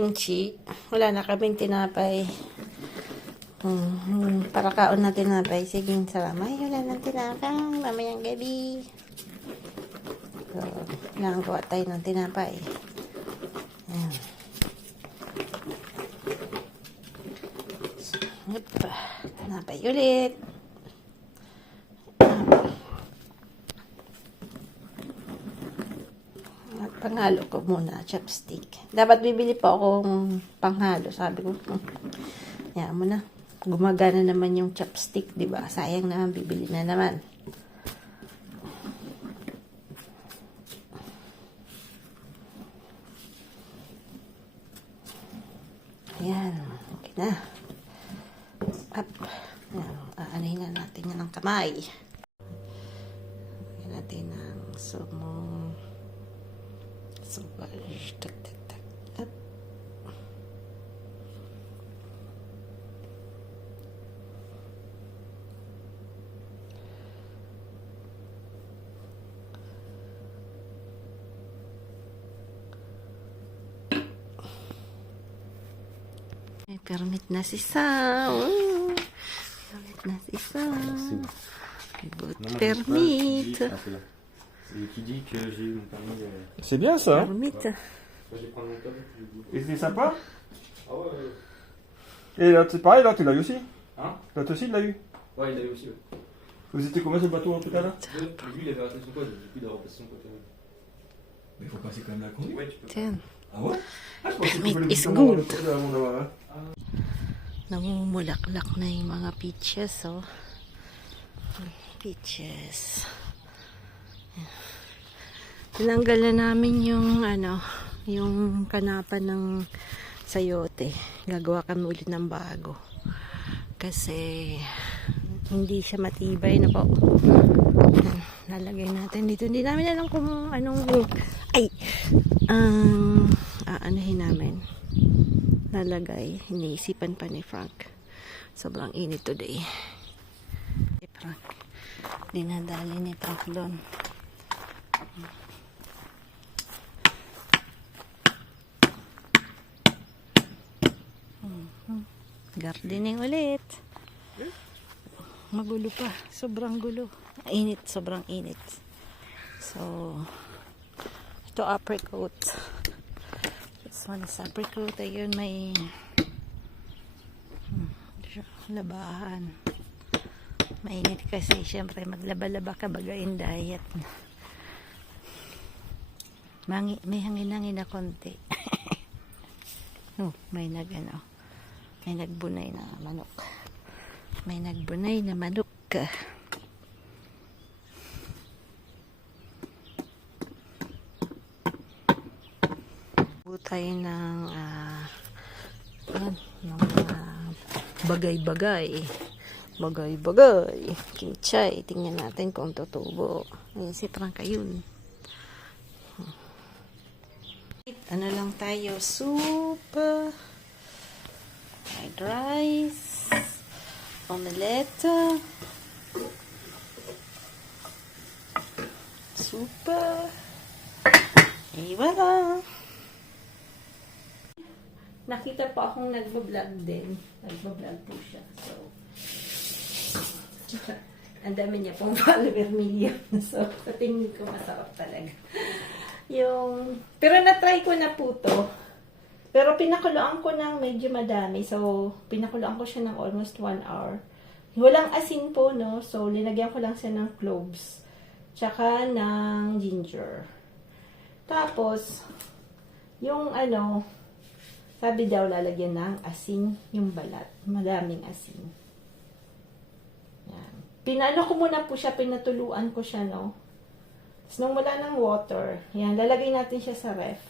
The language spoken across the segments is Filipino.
kimchi. Wala na kaming tinapay. Para kaon na tinapay. Sige, salamat. Wala na tinapay. Mamayang gabi. So, nakagawa tayo ng tinapay. Ayan. Tinapay ulit. Panghalo ko muna, chopstick. Dapat bibili pa akong panghalo, sabi ko. Yan mo na. Gumagana naman yung chopstick, di ba? Sayang naman, bibili na naman. Ayan, okay na. Up. Ayan, aanahin na natin yan ng kamay. Ayan natin ang sumong tak. Up. Permit na si Sam. Permit na si Sam. Permit. C'est qui dit que j'ai eu mon permis de... C'est bien ça. Permit. Je vais prendre mon permis. Et c'est sympa. Ah ouais. Et là, c'est pareil, là, tu l'as eu aussi. Hein? Là, toi aussi, il l'a eu. Ouais, il l'a eu aussi. Ouais. Vous étiez combien sur le bateau tout à l'heure? Lui, il avait raté son code. Du coup, il a remplacé son code. Mais il faut passer quand même la conduite. Ouais, tu peux. Tiyan. Ah ouais? Ah, je pensais Permit qu'il fallait is vraiment good. le code avant d'avoir, hein. Namumulaklak na yung mga peaches, oh. Peaches. Tinanggal na namin yung, yung kanapan ng sayote. Gagawa kami ulit ng bago. Kasi, hindi siya matibay na po. Lalagay natin dito. Hindi namin alam kung anong, aanahin namin. Lalagay. Iniisipan pa ni Frank. Sobrang init today. Si Frank. Dinadali ni Frank doon. Gardening ulit. Magulo pa. Sobrang gulo. Init. Sobrang init. So, ito apricot. This one is apricot. Ayun, may labahan. Mainit kasi. Siyempre, maglaba-laba ka bagayin diet. May hangin-hangin na konti. May nagbunay na manok. May nagbunay na manok. Butay ng bagay-bagay. Bagay-bagay. Kimchi. Tingnan natin kung tutubo. Ayan si Frank yun. Ano lang tayo? Soup. Fried rice. Omelette. Soup. Wala. Nakita pa akong nagbablog din. Nagbablog po siya. So, ang dami niya pong follower million. So, sa tingin ko masarap talaga. Pero na-try ko na po to. Pero pinakuloan ko ng medyo madami. So, pinakuloan ko siya ng almost 1 hour. Walang asin po, no? So, linagyan ko lang siya ng cloves. Tsaka ng ginger. Tapos, yung sabi daw lalagyan ng asin yung balat. Madaming asin. Yan. Pinano ko muna po siya, pinatuluan ko siya, no? Tapos nung wala ng water, yan, lalagay natin siya sa ref.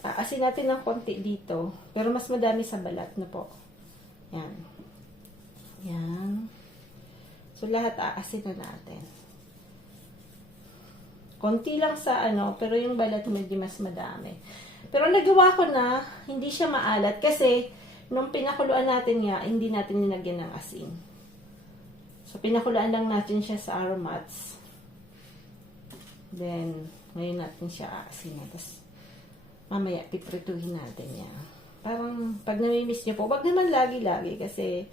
Aasin natin ng konti dito, pero mas madami sa balat na po. Yan. Yan. So, lahat aasin na natin. Konti lang sa pero yung balat medyo mas madami. Pero nagawa ko na, hindi siya maalat kasi nung pinakuluan natin niya, hindi natin nilagyan ng asin. So, pinakuluan lang natin siya sa aromats. Then, ngayon natin siya aasinan. Tapos, mamaya piprituhin natin yan. Parang pag namimiss nyo po, wag naman lagi-lagi kasi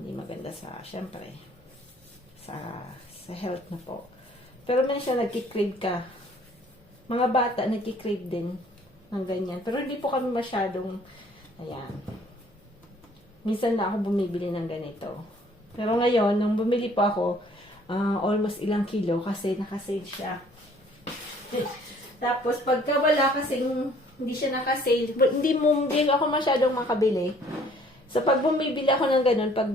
hindi maganda syempre, sa health na po. Pero minsan nagkikrave ka. Mga bata nagkikrave din ng ganyan. Pero hindi po kami masyadong, ayan. Minsan na ako bumibili ng ganito. Pero ngayon, nung bumili po ako, almost ilang kilo kasi nakasale siya. Tapos pagka wala kasing hindi siya nakasale, hindi ako masyadong makabili. So pag bumibili ako ng ganun, pag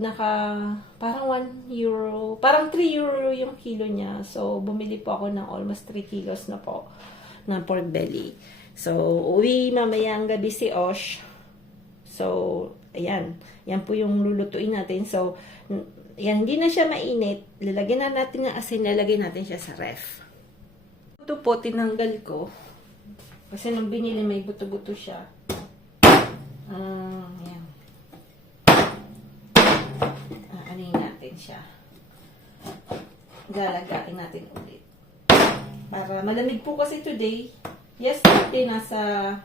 parang 1 euro, parang 3 euro yung kilo niya. So bumili po ako ng almost 3 kilos na po ng pork belly. So uwi mamayang gabi si Osh. So ayan, yan po yung lulutuin natin. So yan, hindi na siya mainit. Lalagyan na natin ng asin, lalagyan natin siya sa ref. Ito po, tinanggal ko. Kasi nung binili, may buto-buto siya. Ayan. Anin natin siya. Lalagain natin ulit. Para malamig po kasi today. Yesterday, nasa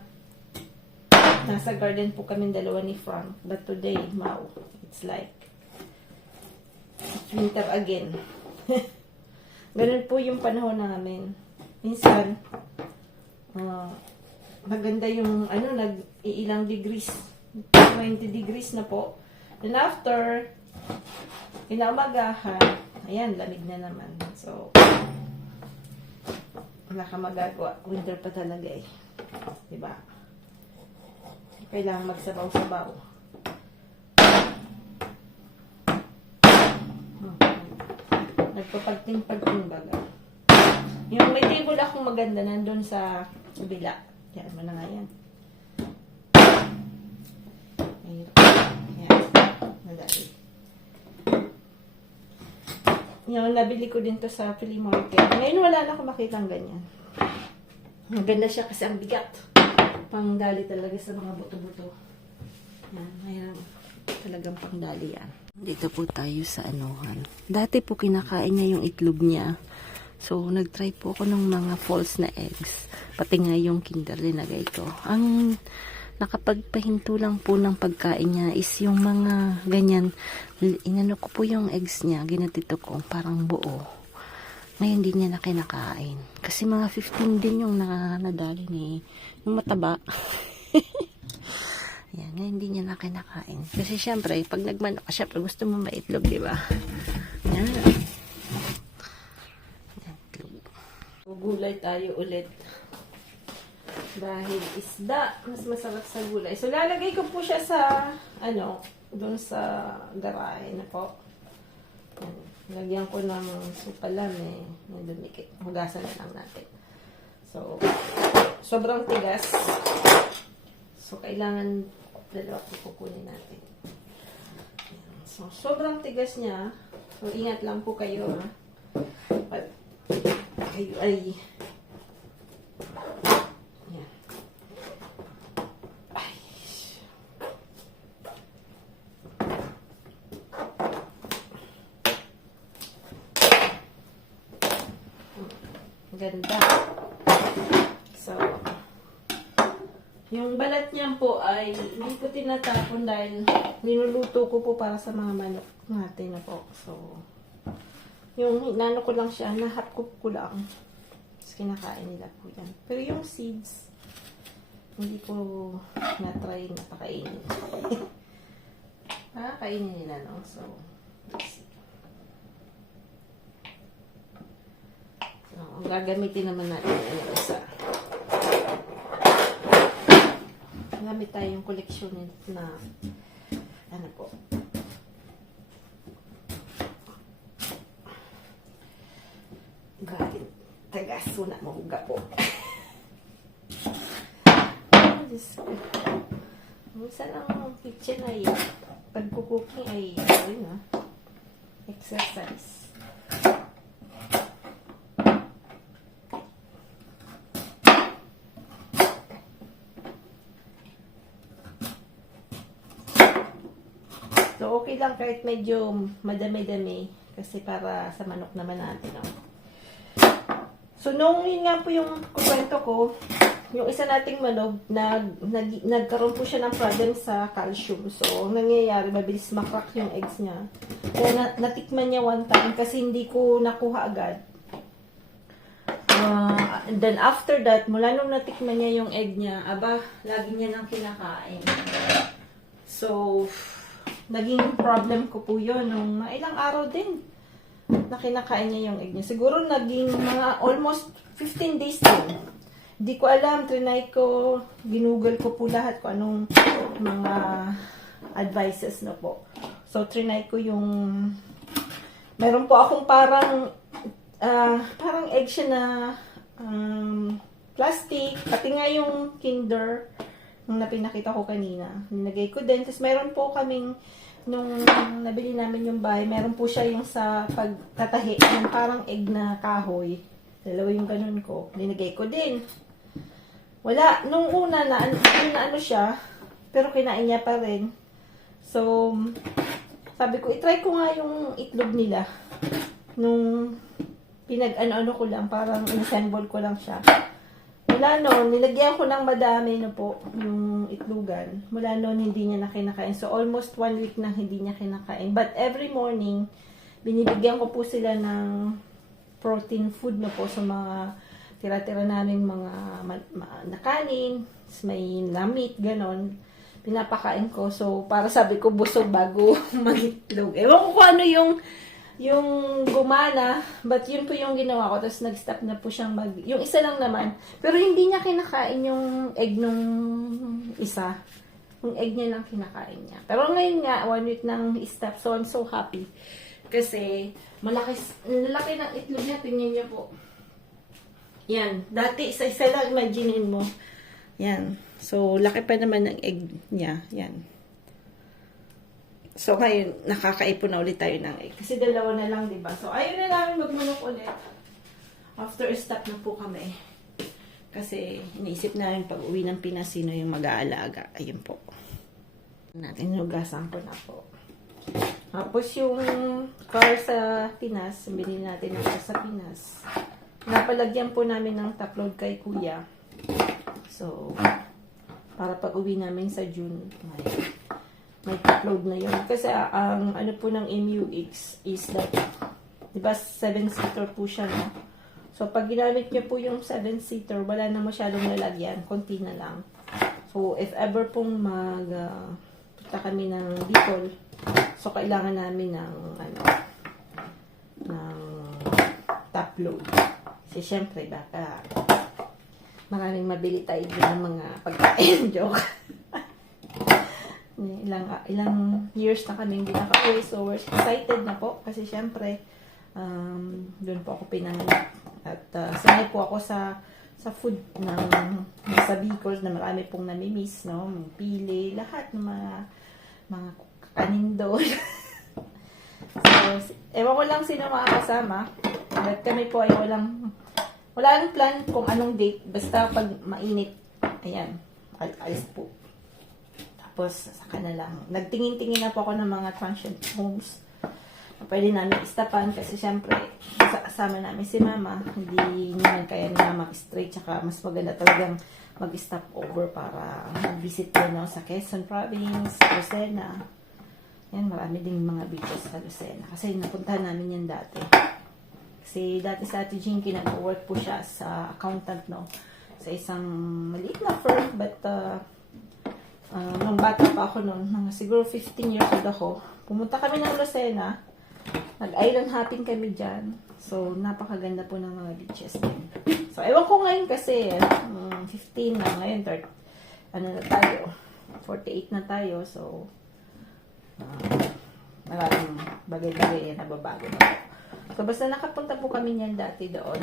garden po kami dalawa ni Frank. But today, wow, it's like winter again. Ganun po yung panahon namin. Minsan, maganda yung, nag-iilang degrees. 20 degrees na po. Then after, inaumagahan, ayan, lamig na naman. So, wala ka magagawa. Winter pa talaga eh. Diba? Kailangan magsabaw-sabaw. Nagpapagting-pagting baga. Yung may table akong maganda nandun sa bila. Yan mo na nga yan. Yan. Nadali. Yung nabili ko din to sa flea market. Ngayon wala na akong makitang ganyan. Maganda siya kasi ang bigat. Pangdali talaga sa mga buto-buto. Yan. Mayroon talagang pangdali yan. Dito po tayo sa anuhan. Dati po kinakain niya yung itlog niya. So, nag-try po ako ng mga false na eggs. Pati nga yung Kinder linagay ko. Ang nakapagpahinto lang po ng pagkain niya is yung mga ganyan. Inano ko po yung eggs niya. Ginatito ko. Parang buo. Ngayon din niya na kinakain. Kasi mga 15 din yung nadali ni yung mataba. Yan, ngayon hindi niya na kinakain. Kasi syempre, pag nagmanok ka, syempre gusto mo maitlog, di ba? Yan. Itlog. Gulay tayo ulit. Dahil isda, mas masarap sa gulay. So, lalagay ko po siya sa, doon sa garahe na po. Yan. Lagyan ko ng supalan eh. Dumikit. Hugasan na lang natin. So, sobrang tigas. So, kailangan dalawa po kukunin natin. So, sobrang tigas niya. So, ingat lang po kayo, ha? Pag kayo ay yan. Ay. Ganda. So, yung balat niyan po ay hindi ko tinatapon dahil niluluto ko po para sa mga manok natin na po. So, yung inano ko lang siya, na-half cook ko lang. Tapos kinakain nila po yan. Pero yung seeds, hindi ko na-try na pakainin. Kainin nila, no? So, let's see. So, ang gagamitin naman natin isa. Gamit tayong koleksyon na ano po. Galing. Tagaso na mahuga po. Diyos ko. Minsan ang kitchen ay pagkukuking ay exercise. So, okay lang kahit medyo madami-dami kasi para sa manok naman natin, no? So, nung yun nga po yung kwento ko, yung isa nating manok, nagkaroon po siya ng problem sa calcium. So, ang nangyayari, mabilis makrack yung eggs niya. Kaya natikman niya one time kasi hindi ko nakuha agad. And then after that, mula nung natikman niya yung egg niya, aba, lagi niya nang kinakain. So, naging problem ko po yun nung ilang araw din na kinakain niya yung egg niya. Siguro naging mga almost 15 days din. Hindi ko alam, trinay ko, ginugol ko po lahat kung anong mga advices na po. So, trinay ko yung, meron po akong parang egg siya na plastic, pati nga yung Kinder, nung napinakita ko kanina. Nilagay ko din. Tapos meron po kaming, nung nabili namin yung bahay, meron po siya yung sa pagtatahi, yung parang egg na kahoy. Dalawa yung ganun ko. Linagay ko din. Wala. Nung una na ano siya, pero kinain niya pa rin. So, sabi ko, itry ko nga yung itlog nila. Nung pinag-ano ko lang, parang inassemble ko lang siya. Mula noon, nilagyan ko ng madami na po yung itlogan. Mula noon, hindi niya na kinakain. So, almost 1 week na hindi niya kinakain. But every morning, binibigyan ko po sila ng protein food na po sa mga tira-tira namin mga nakanin, may lamit, ganon. Pinapakain ko. So, para sabi ko, busog bago mag-itlog. Ewan ko kung ano yung gumana, but yun po yung ginawa ko. Tapos nag-stop na po siyang yung isa lang naman. Pero hindi niya kinakain yung egg nung isa. Yung egg niya lang kinakain niya. Pero ngayon nga, 1 week nang stop. So, I'm so happy. Kasi, malaki ng itlog niya. Tingnan niyo po. Yan. Dati, isa-isa lang, imaginein mo. Yan. So, laki pa naman ng egg niya. Yan. So, ngayon, nakakaipon na ulit tayo ng egg. Kasi dalawa na lang, diba? So, ayaw na namin magmanok ulit. After stop na po kami. Kasi, iniisip namin pag uwi ng Pinas, sino yung mag-aalaga. Ayun po. Natin, nugasan ko na po. Tapos, yung car sa Pinas, bili natin ako sa Pinas. Napalagyan po namin ng top-load kay Kuya. So, para pag uwi namin sa June, may top-load na yun. Kasi ang ano po ng MUX is that, diba 7-seater po siya, no? So, pag ginamit niyo po yung 7-seater, wala na masyadong lalagyan. Konti na lang. So, if ever pong punta kami ng Bicol, so kailangan namin ng top-load. Kasi syempre, baka maraming mabili tayo din ng mga pagkain. Joke. Ilang years na kami hindi nakauwi. So, we're excited na po. Kasi syempre, doon po ako pinanganak. At sanay po ako sa food ng sa Bicol na marami pong namimiss, no? Pili, lahat ng mga kakanin doon. So, ewan ko lang sino makakasama. But kami po ay walang plan kung anong date. Basta pag mainit, ayan, alis po. Tapos, saka na lang. Nagtingin-tingin na po ako ng mga transient homes. Pwede namin istapan kasi syempre, kasama namin si Mama. Hindi naman kaya na mag-straight. Tsaka mas maganda talagang mag-stop over para mag-visit ko, no, sa Quezon Province, Lucena. Yan, marami ding mga beaches sa Lucena. Kasi napuntahan namin yan dati. Kasi dati sa Ate Jinky, nag-work po siya sa accountant, no? Sa isang maliit na firm. But, nung bata pa ako noon, siguro 15 years old ako, pumunta kami ng Lucena. Nag-island hopping kami dyan. So, napakaganda po ng mga beaches din. So, ewan ko ngayon kasi, 15 na ngayon, na tayo, 48 na tayo. So, maraming bagay-bagay na nababago na po. So, basta nakapunta po kami niyan dati doon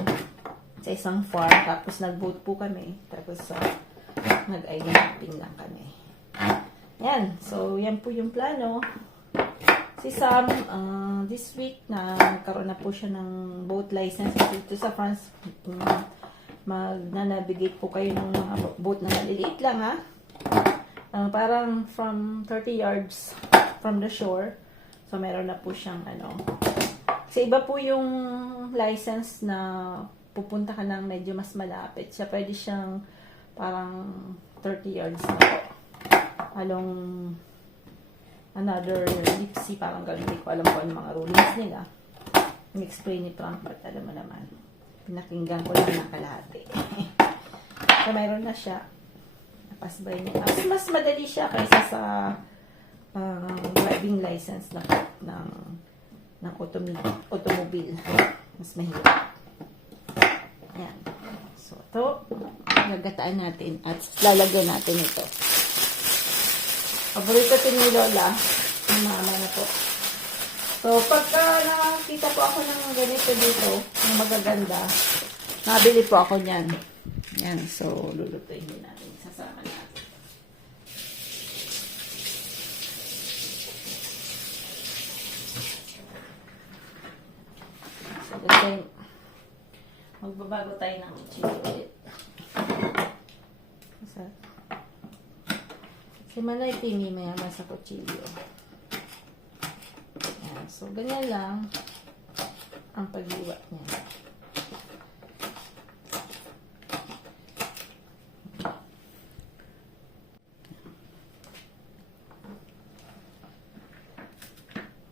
sa isang farm. Tapos, nag-boat po kami. Tapos, nag-island hopping lang kami. Yan. So, yan po yung plano. Si Sam, this week, nagkaroon na po siya ng boat license dito sa France. Magnanavigate po kayo ng mga boat na maliliit lang, ha? Parang from 30 yards from the shore. So, meron na po siyang, kasi iba po yung license na pupunta ka ng medyo mas malapit. Siya pwede siyang parang 30 yards na po. Along another Lipsy, parang gano'n. Hindi ko alam po ano mga rulings nila. Explain ni Frankfurt, alam mo naman. Pinakinggan ko lang ng kalahati. So, mayroon na siya. Napasbay niya. Mas madali siya kaysa sa driving license ng automobile. Mas mahirap. Ayan. So, ito. Gagataan natin at lalagyan natin ito. Paborito ito ni Lola. Ang mama na po. So, pagka nakakita po ako ng ganito dito, ng magaganda, nabili po ako niyan. Yan. So, lulutuin din natin. Sasama natin. So, kasi magbabago tayo ng chili ulit. Si Manay Timi mayaman sa kutsilyo. Ayan. So, ganyan lang ang paghiwa niya.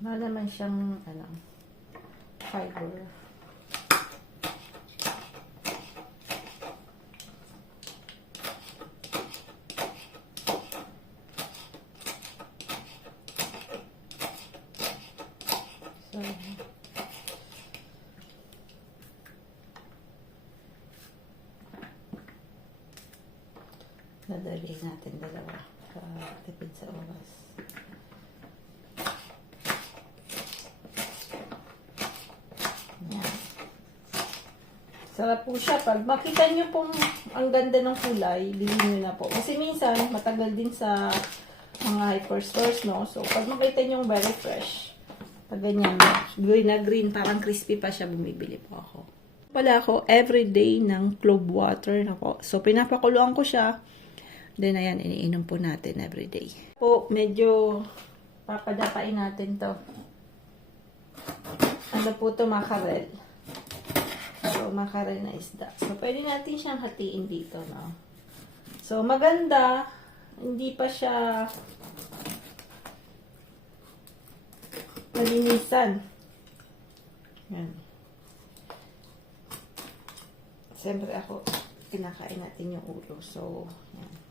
Wala naman siyang fiber. So, nadali natin dalawa para tipid sa oras. Yan. Sarap po siya. Pag makita nyo pong ang ganda ng kulay, bilhin nyo na po. Kasi minsan, matagal din sa mga hyperstores, no? So, pag makita nyo very fresh, pag ganyan, green na green, parang crispy pa siya, bumibili po ako. Wala ako everyday ng clove water na po. So, pinapakuluan ko siya. Then, ayan, iniinom po natin everyday. Po, medyo papadapain natin to. Ano po to, mackerel. So, mackerel na isda. So, pwede natin siyang hatiin dito, no? So, maganda. Hindi pa siya malinisan. Yan. Siyempre ako, kinakain natin yung ulo. So, yan.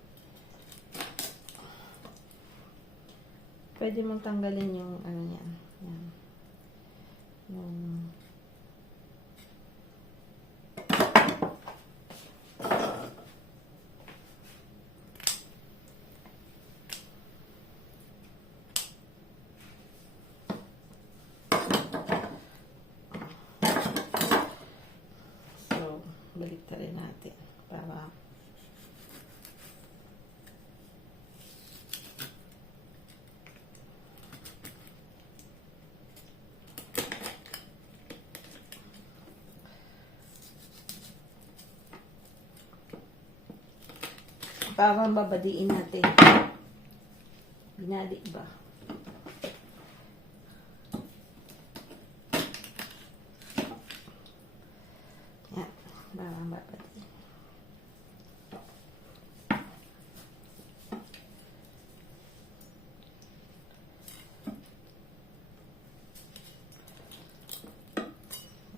Pwede mong tanggalin yung ano yan. Yan. Yung balik rin natin para babadiin natin. Binali ba? Parang babadi.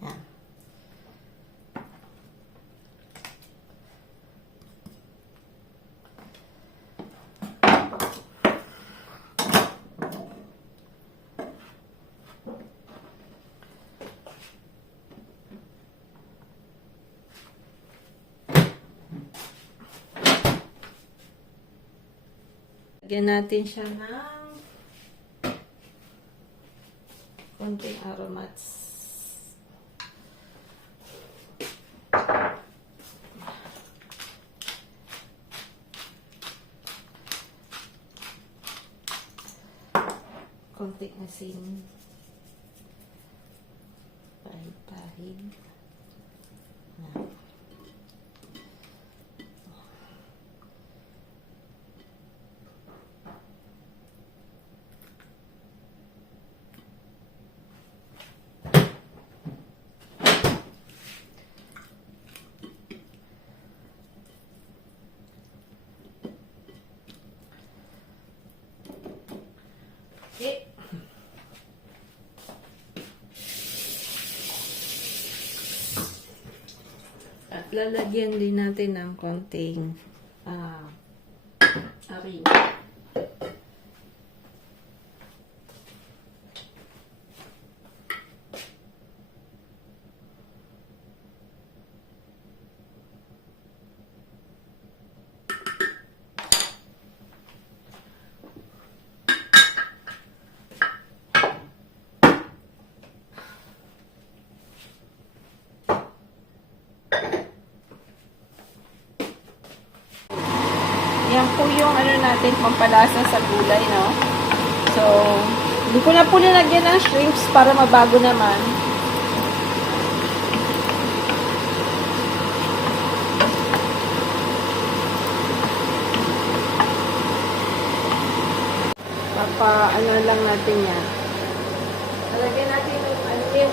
Yan. Lagyan natin siya ng konting aromats. Konting asin. Pahid-pahid. lalagyan din natin ng konting harina. Yan po yung ano natin, pampalasa sa gulay, no? So, hindi ko na po nilagyan ng shrimps para mabago naman. Ano lang natin yan. Nalagyan natin yung ano yun.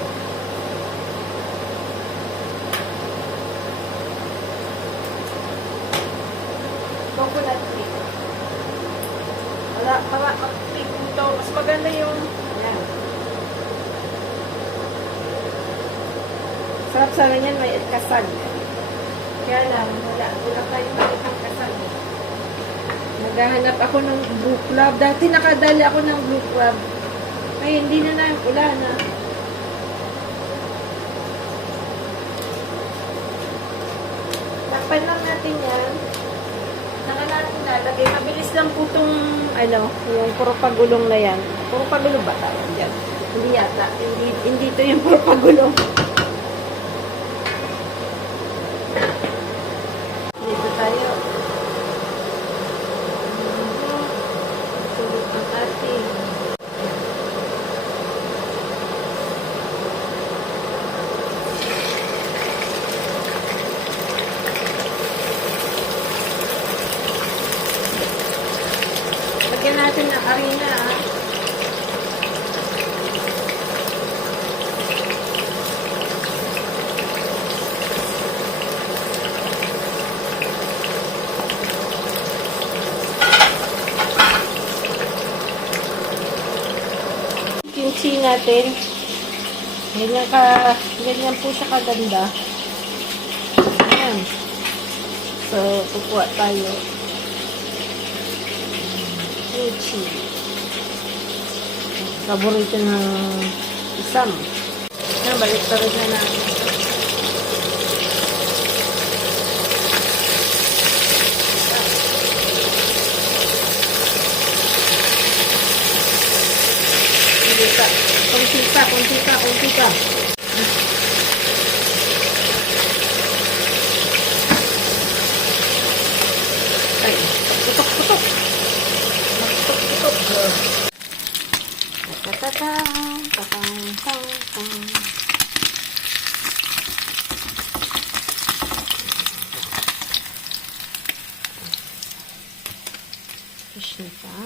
Coconut cream. Para cream ito. Mas maganda yung yan. Sarap sa ganyan, may kasag. Kaya lang, wala tayong makitang kasag. Naghahanap ako ng blue club. Dati nakadali ako ng blue club. Ay, hindi na wala na. Takpan lang natin yan. Saka natin lalagay. Mabilis lang po itong, yung puro pagulong na yan. Puro pagulong ba tayo dyan? Hindi yata. Hindi ito yung puro pagulong. Dito tayo. Tulog ang ating. Lagyan natin ng harina. Kimchi natin. Ganyan po siya kaganda. Ayan. So, kukuha tayo. Kimchi. Paborito ng isam. Balik pa rin na natin. Kunti ka. Ay, putok. Fish nita.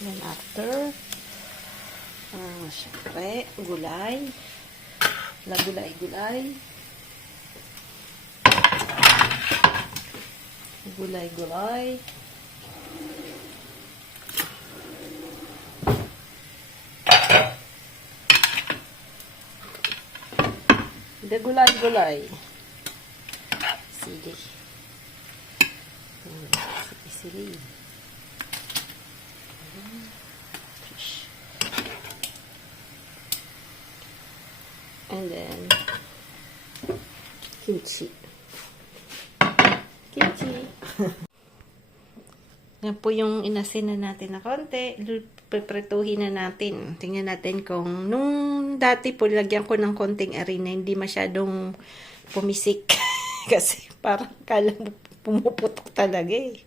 Then after, syempre, gulay. Gulay. The gulay. Sili. Sili. Fish. And then, kimchi. Yan po yung inasin na natin na konti. Pipretuhin na natin. Tingnan natin kung nung dati po lagyan ko ng konting harina, hindi masyadong pumisik. Kasi parang kala mo pumuputok talaga eh.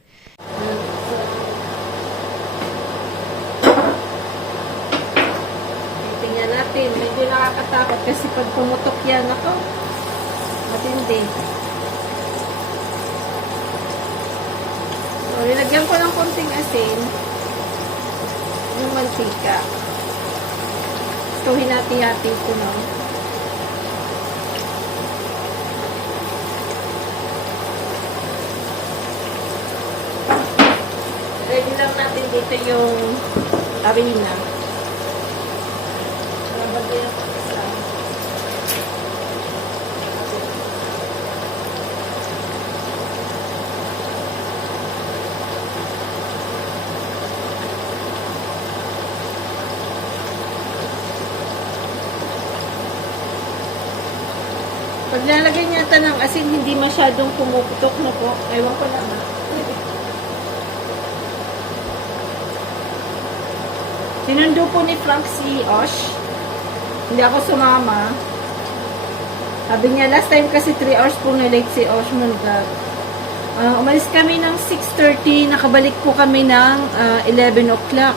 Tingnan natin. Medyo nakakatakot kasi pag pumutok yan ako, matindi. So, nilagyan ko ng konting asin yung mantika. So, hinati-hati ko na. Ready lang natin dito yung harina. Nabagay ako isa. Pag lalagay niya ito ng asin, hindi masyadong pumuputok na po. Ewan ko lang. Sinundo po ni Frank si Osh. Hindi ako sumama. Sabi niya, last time kasi 3 hours po na late si Osh Mundag. Umalis kami ng 6:30. Nakabalik po kami ng 11 o'clock.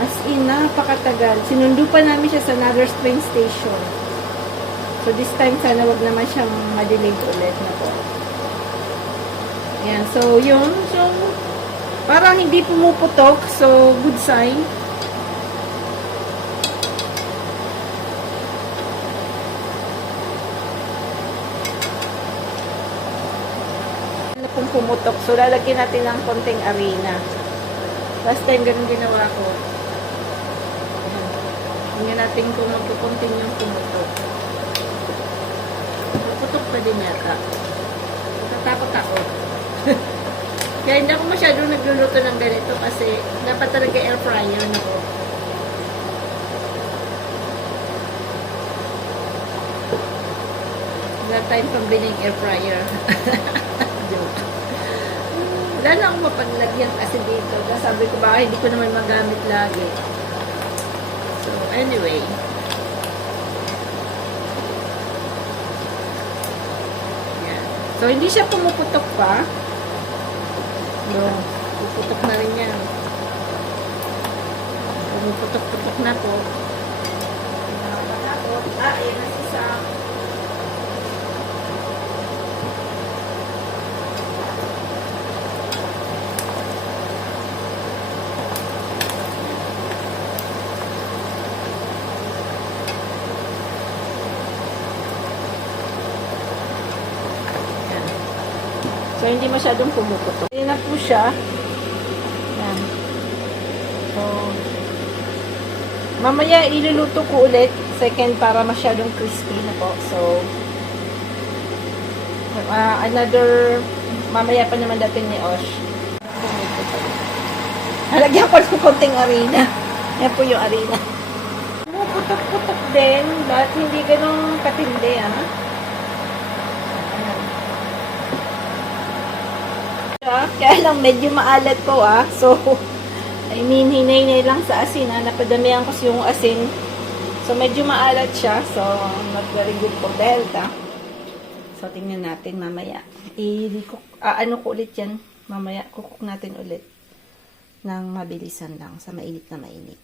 As in, napakatagal. Sinundo pa namin siya sa another train station. So, this time, sana wag naman siyang ma-delay ulit na po. Ayan. So, yun. So, parang hindi pumuputok. So, good sign. Ano pong pumutok. So, lalagyan natin ng konting arena. Last time, ganun ginawa ko. Ayan. Tingnan natin kung magkukuntin yung pumutok. Putok pa din yata. Natatakot ako. Kaya hindi ako masyadong nagluluto ng ganito kasi dapat talaga air fryer na po. Wala tayong pambiling air fryer. Joke. Wala na akong mapaglagyan kasi dito. Sabi ko baka hindi ko naman magamit lagi. So, anyway. So, hindi siya pumuputok pa. No, puputok na rin yan. Pumuputok-putok na po. Nakakatakot. Ayan na si Sam. So, hindi masyadong pumuputok. Hindi na po siya. Yan. So, mamaya iluluto ko ulit. Second, para masyadong crispy na po. So, another, mamaya pa naman dating ni Osh. Halagyan ko ng konting arena. Yan po yung arena. Pumuputok-putok din. But hindi ganun katindi, Kaya lang medyo maalat po So, I mean, hinay-hinay lang sa asin Napadamihan ko yung asin. So, medyo maalat siya. So, not very good for the health So, tingnan natin mamaya. Ano ko ulit yan? Mamaya, kukuk natin ulit. Nang mabilisan lang. Sa mainit na mainit.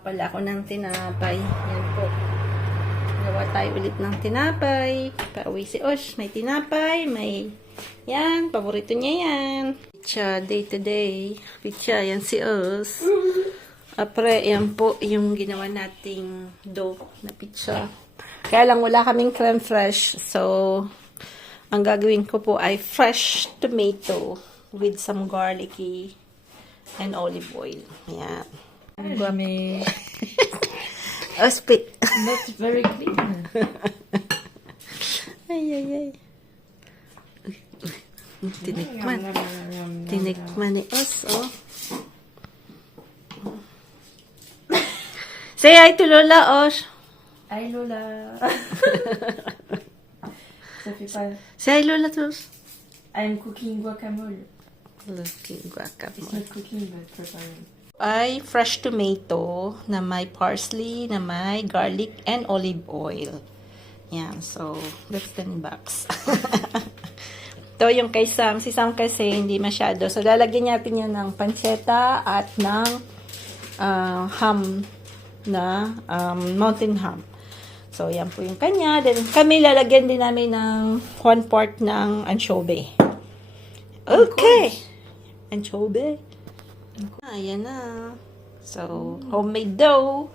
Pala ako ng tinapay. Yan po. Gawa tayo ulit ng tinapay. Pauwi si Osh. May tinapay. May yan, paborito niya yan. Pizza, day to day. Pizza, yan si Oz. Apre, yan po yung ginawa nating dough na pizza. Kaya lang wala kaming creme fresh. So, ang gagawin ko po ay fresh tomato with some garlicky and olive oil. Yan. Mais Ospit. not very clean. Ay. Tinikman. Tinikman ni Os, Say hi to Lola, Os. Hi Lola. Ça fait pas. Say hi, Lola, to Os. I'm cooking guacamole. Looking It's guacamole. not cooking but preparing. Ay fresh tomato na may parsley, na may garlic and olive oil. Yan, so that's 10 bucks. Ito yung kay Sam. Si Sam kasi hindi masyado. So, lalagyan natin yan ng pancetta at ng ham na mountain ham. So, yan po yung kanya. Then, kami lalagyan din namin ng 1/4 ng anchovy. Okay. Anchovy. Ayan na. So, homemade dough.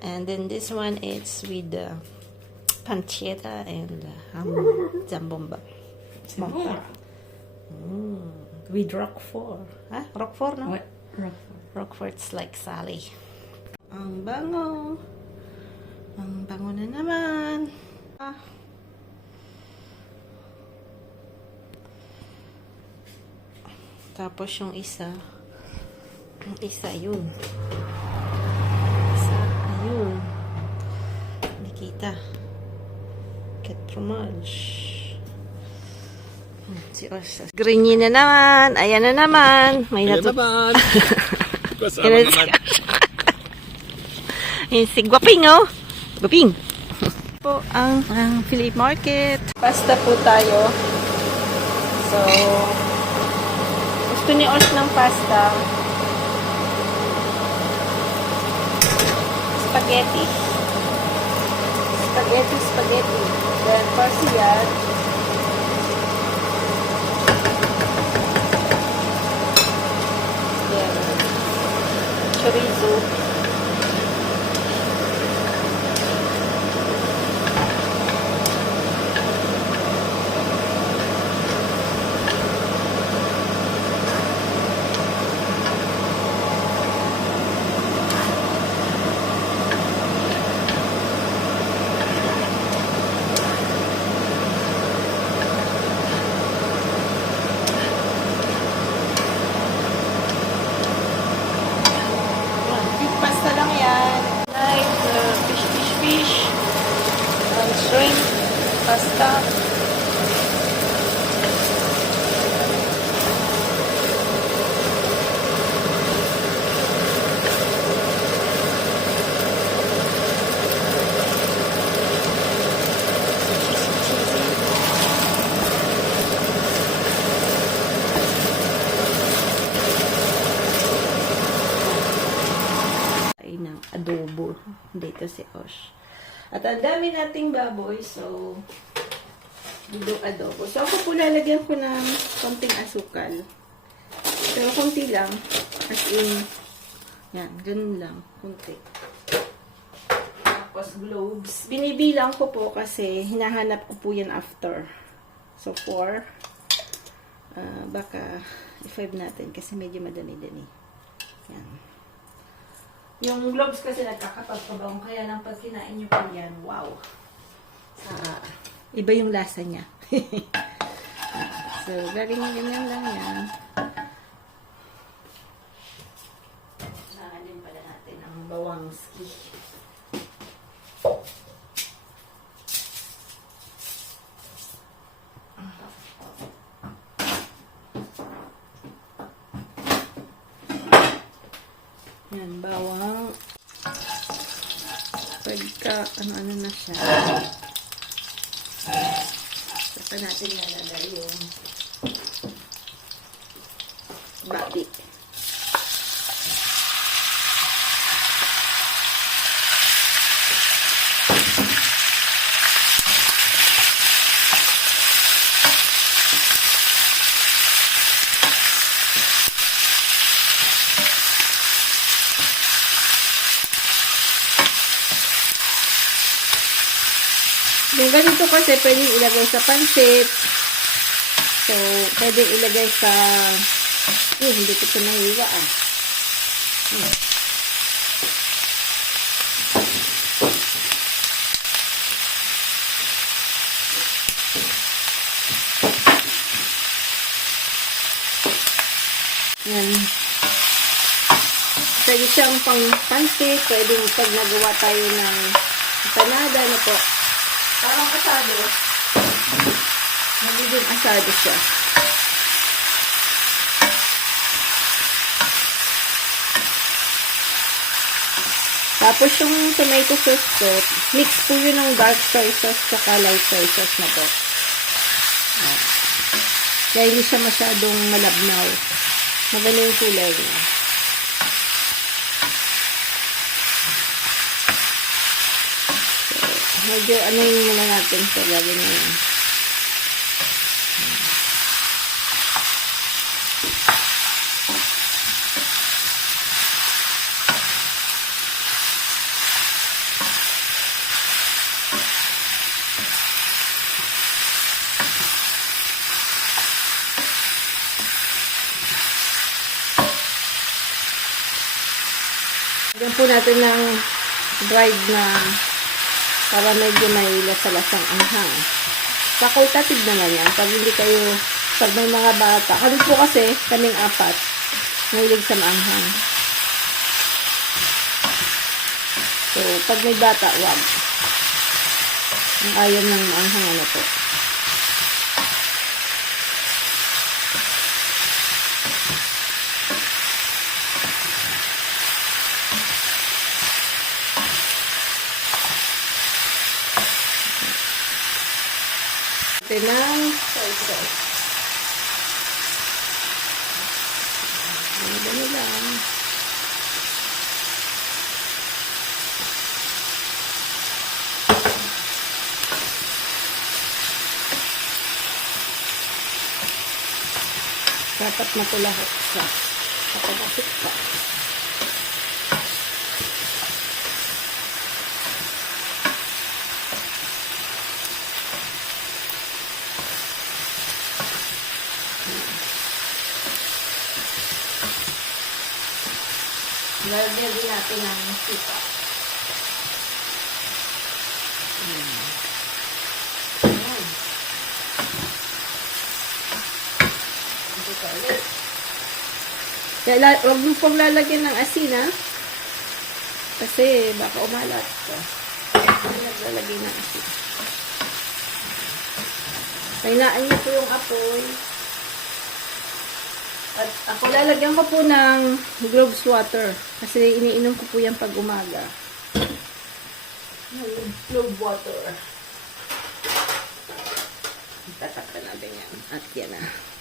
And then, this one is with pancetta and zambomba. With Roquefort. Roquefort, no? Ouais. Roquefort. Roquefort's like Sally. Ang bango. Ang bango na naman. Tapos yung isa. Yung isa, yun. Isa, ayun. Hindi kita. Market fromage. Si Osh. Green na naman. Ayan na naman. May naman. Kasama naman. Ayan si Guaping, oh. Guaping. Po ang Philip Market. Pasta po tayo. So, gusto ni Osh ng pasta. Spaghetti. Spaghetti. Then, parsiyan. Then, chorizo. Pasta lang yan. Like fish. Shrimp. Pasta. Ay, ng adobo. Dito si Osh. At ang dami nating baboy, so dito adobo. So ako po lalagyan ko ng konting asukal. Pero konti lang. As in, yan, ganun lang. Konti. Tapos globes. Binibilang ko po kasi hinahanap ko po yan after. So 4. Baka i-5 natin kasi medyo madami-dami. Yan. Yung globes kasi nagkakapagpabawang kaya lang pag kinain nyo po yan, wow. Iba yung lasa niya. So, ganyan lang yan. Nakalin pala natin ang bawangski. Yan, bawang. Pagka, ano na siya. Saka natin lalagay yung babi. Yung ganito kasi pwede ilagay sa pansit. So, pwede ilagay sa hindi ko ito nahiwa Yan. Pwede siyang pang pansit. Pwede pag nagawa tayo ng empanada, ano po. Parang asado. Magiging asado siya. Tapos yung tomato sauce ko, mix po yun ng dark soy sauce saka light soy sauce na po. Kaya hindi siya masyadong malabnaw. Maganda yung kulay niya. Medyo ano yung muna natin sa gagawin na yun. Lagyan po natin ng dried na para medyo may lasa-lasang anghang. Facultative naman yan. Pag hindi kayo, pag may mga bata, kami po kasi, kaming 4, mahilig sa maanghang. So, pag may bata, wag. Ang ayaw ng maanghang ano po. Ito ng soy sauce. Ano lang. Dapat matulahot siya. Matulahot pa. Lalagyan din natin ng suka. Ayan. Suka ulit. Kaya huwag mo pong lalagyan ng asin, ha? Kasi baka umalat ka. Lalagyan ng asin. Kainaan niyo po yung apoy. At ako lalagyan ko po ng gloves water. Kasi iniinom ko po yan pag umaga. Glove water. Tatakpan natin yan. At yan na.